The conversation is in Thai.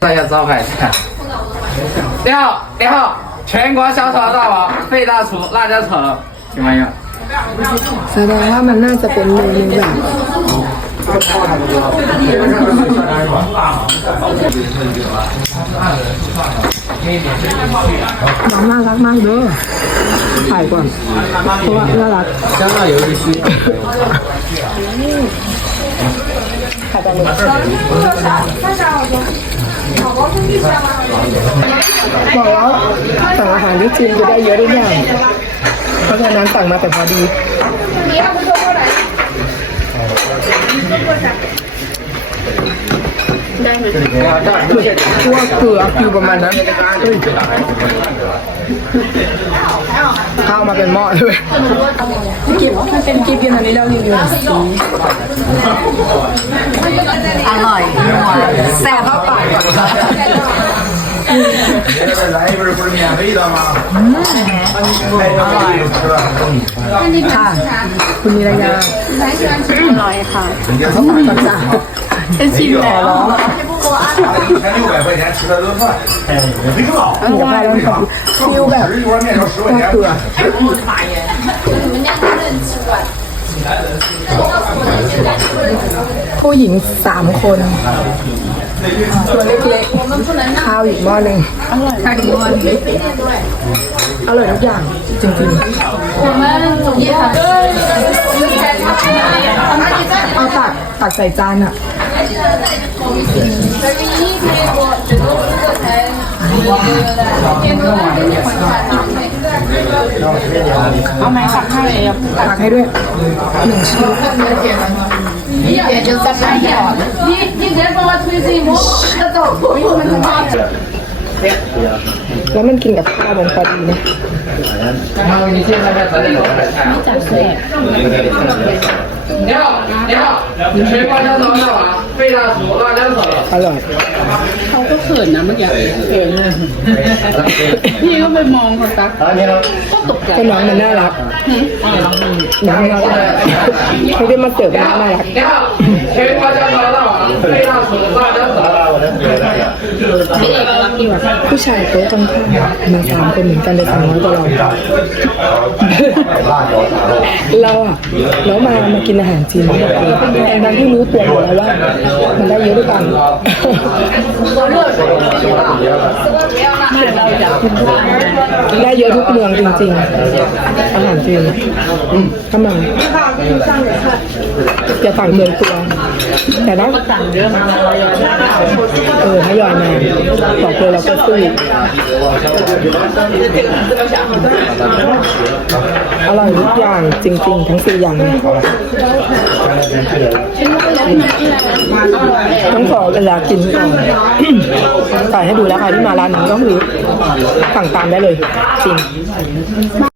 照一下招牌。你好，你好，全国小炒大王费大厨辣椒炒怎么样？ แสดงว่ามันน่าจะเป็นเมนูแบบน้องน่ารักมากเด้อถ่ายก่อน เพราะว่าน่ารัก 香辣鱿鱼丝。 ถ่ายตอนนี้ บอกแล้วสั่งอาหารที่จีนจะได้เยอะด้วยอย่างเพราะฉะนั้นสั่งมาแต่พอดีคั่วเกลืออยู่ประมาณนั้นเฮ้ยข้าวมาเป็นหม้อเลยกิฟมันเป็นกิฟกินอันนี้เรารีวิวหน่อยสิอร่อย แซ่บ เข้าปากก่อน 来一份不是免费的吗？ค่ะ คุณมีระยา อร่อยค่ะ เข้าปากก่อนจ้ะ เป็นชิมแล้ว 一天六百块钱吃了顿饭，哎，没少。 เดี๋ยวพาเราไปฟิวแบบ 十一碗面条十块 คั่ว 钱 เกลื ผู้หญิงสามคนตัวเล็กๆข้าวอีกหม้อหนึ่งอร่อยทุกอร่อยทุกอย่างจริงๆเอาตักตักใส่จานอะเอาไหมสักให้เลยตักให้ด้วยหนึ่งชิ้น 你你别帮我推进我我走，我们他妈的。 แล้วมันกินกับข้าวมันพอดีนะไม่จับแสบอร่อยเขาก็เขินนะเมื่อกี้เขินเลยพี่ก็ไปมองเขาตักก็ตกใจก็น้องมันน่ารักน้องน่ารักเขาได้มาเจอกันน่ารัก ผู้ชายโต๊ะตรงข้ามมาสามคนเหมือนกันเลยสามร้อยกว่าเรา เราอะแล้วมามากินอาหารจีนแต่ทั้งที่รู้ตัวอยู่แล้วว่า มันได้เยอะด้วยกันได้เยอะทุกเมืองจริงๆ อาหารจีนข้ามอย่าต่างเมืองตัว แต่ถ้าสั่งเยอะมันเราอยากเออถ้ายอยมาบอกเลยเราก็สู้อร่อยทุกอย่างจริง ๆ ทั้งสี่อย่างต้องขอเวลากินก่อนใส่ให้ดูแล้วค่ะที่มาร้านนี้ก็คือสั่งตามได้เลย จริง